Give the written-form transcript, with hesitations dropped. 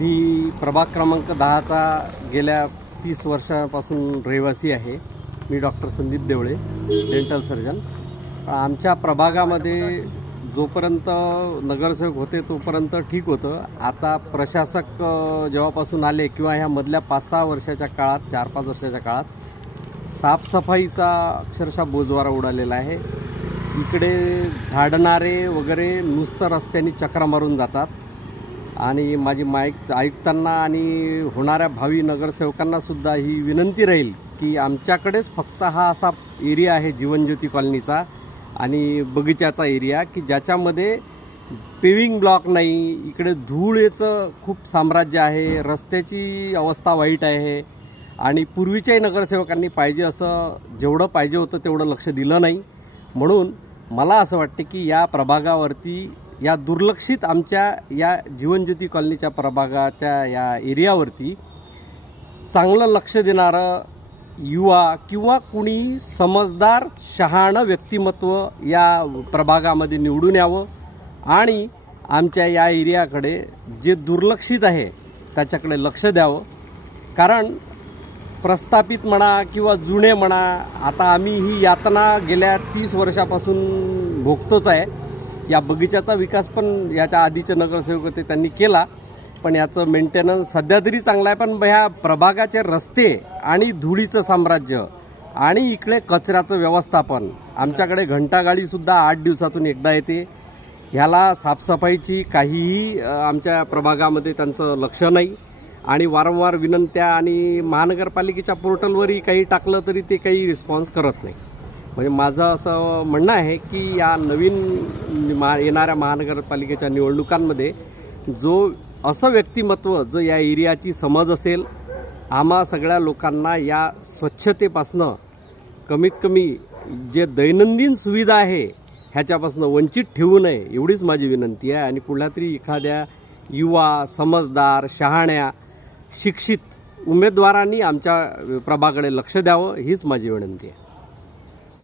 मी प्रभाग क्रमांक 10चा गेल्या 30 वर्षापासून रहिवासी आहे। मी डॉक्टर संदीप देवळे, डेंटल सर्जन। आमच्या प्रभागामध्ये जोपर्यंत नगरसेवक होते तोपर्यंत ठीक होतं। आता प्रशासक जेव्हापासून आले किंवा ह्या मधल्या 5-6 वर्षाच्या काळात, 4-5 वर्षाच्या काळात साफसफाईचा अक्षरशः बोजवारा उडालेला आहे। इकडे झाडणारे वगैरे नुसतं रस्त्याने चक्रा मारून जातात आणि माझी आयुक्तांना आणि होणाऱ्या भावी नगरसेवकांना सुद्धा ही विनंती राहील की आमच्याकडेच फक्त हा असा एरिया आहे जीवनज्योती कॉलनीचा आणि बगीचाचा एरिया की ज्याच्यामध्ये पेविंग ब्लॉक नाही, इकडे धूळेचं खूप साम्राज्य आहे, रस्त्याची अवस्था वाईट आहे आणि पूर्वीच्याही नगरसेवकांनी पाहिजे असं जेवढं पाहिजे होतं तेवढं लक्ष दिलं नाही। म्हणून मला असं वाटते की या प्रभागावरती, या दुर्लक्षित आमच्या या जीवनज्योती कॉलनीच्या प्रभागाच्या या एरियावरती चांगलं लक्ष देणारं युवा किंवा कुणी समजदार शहाणं व्यक्तिमत्व या प्रभागामध्ये निवडून यावं आणि आमच्या या एरियाकडे जे दुर्लक्षित आहे त्याच्याकडे लक्ष द्यावं। कारण प्रस्थापित म्हणा किंवा जुने म्हणा, आता आम्ही ही यातना गेल्या 30 वर्षापासून भोगतोच आहे। या बगीचाचा विकास पण याच्या आधीचे नगरसेवक होते त्यांनी केला, पण याचं मेंटेनन्स सध्या तरी चांगलं आहे। पण ह्या प्रभागाचे रस्ते आणि धुळीचं साम्राज्य आणि इकडे कचऱ्याचं व्यवस्थापन, आमच्याकडे घंटागाडीसुद्धा 8 दिवसातून एकदा येते। ह्याला साफसफाईची काहीही आमच्या प्रभागामध्ये त्यांचं लक्ष नाही आणि वारंवार विनंत्या आणि महानगरपालिकेच्या पोर्टलवरही काही टाकलं तरी ते काही रिस्पॉन्स करत नाही। म्हणजे माझं असं म्हणणं आहे की या नवीन येणाऱ्या महानगरपालिकेच्या निवडणुकांमध्ये जो असं व्यक्तिमत्व जो या एरियाची समज असेल, आम्हा सगळ्या लोकांना या स्वच्छतेपासनं कमीत कमी जे दैनंदिन सुविधा आहे ह्याच्यापासून वंचित ठेवू नये एवढीच माझी विनंती आहे। आणि कुठल्या तरी एखाद्या युवा, समजदार, शहाण्या, शिक्षित उमेदवारांनी आमच्या प्रभागाकडे लक्ष द्यावं हीच माझी विनंती आहे।